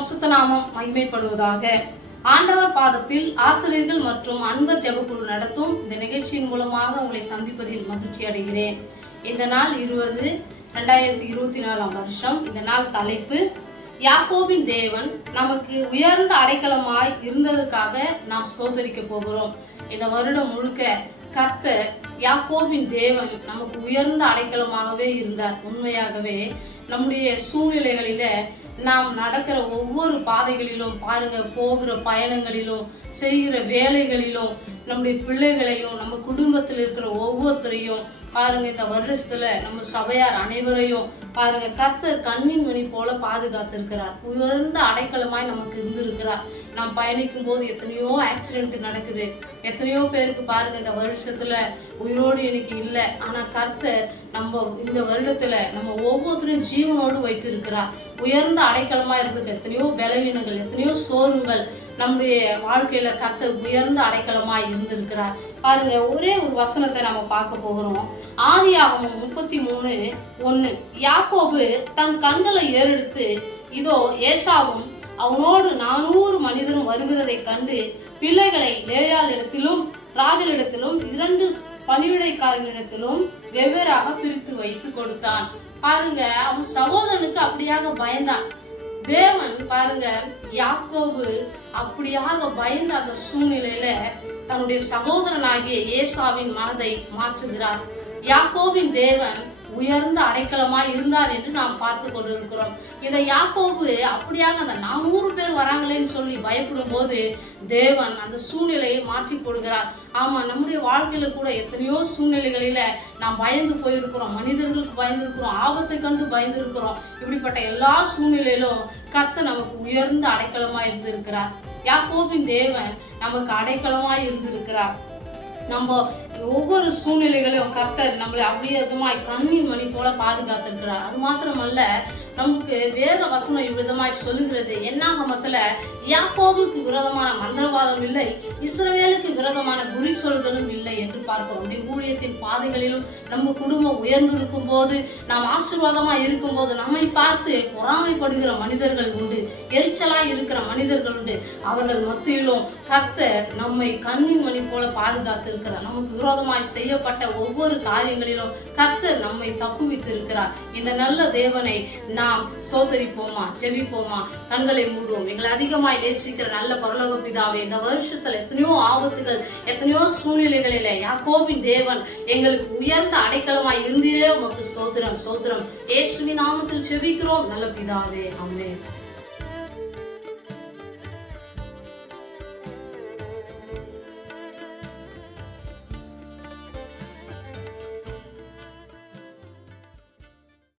பரிசுத்த நாமம் மகிமைப்படுவதாக. ஆண்டவர் பாதத்தில் ஆசிரியர்கள் மற்றும் அன்பர் ஜெபக்குழு நடத்தும் இந்த நிகழ்ச்சியின் மூலமாக உங்களை சந்திப்பதில் மகிழ்ச்சி அடைகிறேன். இந்த நாள் 2024 வருஷம். இந்த நாள் தலைப்பு யாக்கோபின் தேவன் நமக்கு உயர்ந்த அடைக்கலமாய் இருந்ததற்காக நாம் ஸ்தோத்தரிக்க போகிறோம். இந்த வருடம் முழுக்க கர்த்தர் யாக்கோபின் தேவன் நமக்கு உயர்ந்த அடைக்கலமாகவே இருந்தார். உண்மையாகவே நம்முடைய சூழ்நிலைகளில நாம் நடக்கிற ஒவ்வொரு பாதைகளிலும் பாருங்க, போகிற பயணங்களிலும் செய்கிற வேலைகளிலும் நம்முடைய பிள்ளைகளையும் நம்ம குடும்பத்தில் இருக்கிற ஒவ்வொருத்தரையும் பாருங்க, இந்த வருஷத்துல நம்ம சபையார் அனைவரையும் பாருங்க கர்த்தர் கண்ணின் மணி போல பாதுகாத்திருக்கிறார். உயர்ந்த அடைக்கலமாய் நமக்கு இருந்திருக்கிறார். நாம் பயணிக்கும் போது எத்தனையோ ஆக்சிடென்ட் நடக்குது. எத்தனையோ பேருக்கு பாருங்க இந்த வருஷத்துல உயிரோடு இன்னைக்கு இல்லை. ஆனா கர்த்தர் நம்ம இந்த வருடத்துல நம்ம ஒவ்வொருத்தரையும் ஜீவனோடு வைத்திருக்கிறார். உயர்ந்த அடைக்கலமா இருந்திருக்கு. எத்தனையோ பலவீனங்கள், எத்தனையோ சோர்வுகள் நம்முடைய வாழ்க்கையில கர்த்தர் உயர்ந்த அடைக்கலமாய் இருந்திருக்கிறார். பாருங்க, ஒரே ஒரு வசனத்தை நம்ம பார்க்க போகிறோம். ஆதியாகமம் 33:1. யாக்கோபு தன் கண்களை ஏறெடுத்து, இதோ ஏசாவும் அவனோடு 400 மனிதரும் வருகிறதை கண்டு பிள்ளைகளை லேயாளிடத்திலும் ராகலிடத்திலும் 2 பணிவிடைக்காரர்களிடத்திலும் வெவ்வேறாக பிரித்து வைத்து கொடுத்தான். பாருங்க, அவன் சகோதரனுக்கு அப்படியாக பயந்தான். தேவன் பாருங்க, யாக்கோபு அப்படியாக பயந்த அந்த சூழ்நிலையில தன்னுடைய சகோதரனாகிய ஏசாவின் மனதை மாற்றுகிறார். யாக்கோபின் தேவன் உயர்ந்த அடைக்கலமாய் இருந்தார் என்று நாம் பார்த்து கொண்டு இருக்கிறோம். இந்த யாக்கோபு அப்படியாக அந்த 400 பேர் வராங்களேன்னு சொல்லி பயப்படும் போது தேவன் அந்த சூழ்நிலையை மாற்றி கொடுக்கிறார். ஆமா, நம்முடைய வாழ்க்கையில கூட எத்தனையோ சூழ்நிலைகளில நாம் பயந்து போயிருக்கிறோம். மனிதர்களுக்கு பயந்துருக்கிறோம், ஆபத்தை கண்டு பயந்துருக்கிறோம். இப்படிப்பட்ட எல்லா சூழ்நிலையிலும் கர்த்தர் நமக்கு உயர்ந்த அடைக்கலமாய் இருந்திருக்கிறார். யாக்கோபின் தேவன் நமக்கு அடைக்கலமாய் இருந்திருக்கிறார். நம்ம ஒவ்வொரு சூழ்நிலைகளையும் கர்த்தர் நம்மளை அவ்விதமாய் கண்ணின் மணி போல பாதுகாத்திருக்கிறார். அது மாத்திரமல்ல, நமக்கு வேத வசனம் இவ்விதமாய் சொல்லுகிறது. என்னாகமத்துல யாக்கோபுக்கு விரோதமான மந்திரவாதம் இல்லை, இஸ்ரவேலுக்கு விரோதமான குறி சொல்லுதலும் இல்லை என்று பார்க்கிறோம். ஊழியத்தின் பாதைகளிலும் நம்ம குடும்பம் உயர்ந்து இருக்கும் போது, நாம் ஆசீர்வாதமா இருக்கும் போது நம்மை பார்த்து பொறாமைப்படுகிற மனிதர்கள் உண்டு, எரிச்சலாய் இருக்கிற மனிதர்கள் உண்டு. அவர்கள் மத்தியிலும் கர்த்தர் நம்மை கண்ணின் மணி போல பாதுகாத்திருக்கிறார். நமக்கு விரோதமாய் செய்யப்பட்ட ஒவ்வொரு காரியங்களிலும் கர்த்தர் நம்மை தப்புவித்து இருக்கிறார். இந்த நல்ல தேவனை நாம் சோதரிப்போமா, ஜெபிப்போமா, கண்களை மூடுவோம். எங்களை அதிகமாய் நேசிக்கிற நல்ல பரலோக பிதாவே, இந்த வருஷத்துல எத்தனையோ ஆபத்துகள், எத்தனையோ சூழ்நிலைகளில யாக்கோபின் தேவன் எங்களுக்கு உயர்ந்த அடைக்கலமாய் இருந்தீரே, உமக்கு ஸ்தோத்திரம். இயேசுவின் நாமத்தில் ஜெபிக்கிறோம் நல்ல பிதாவே, ஆமென்.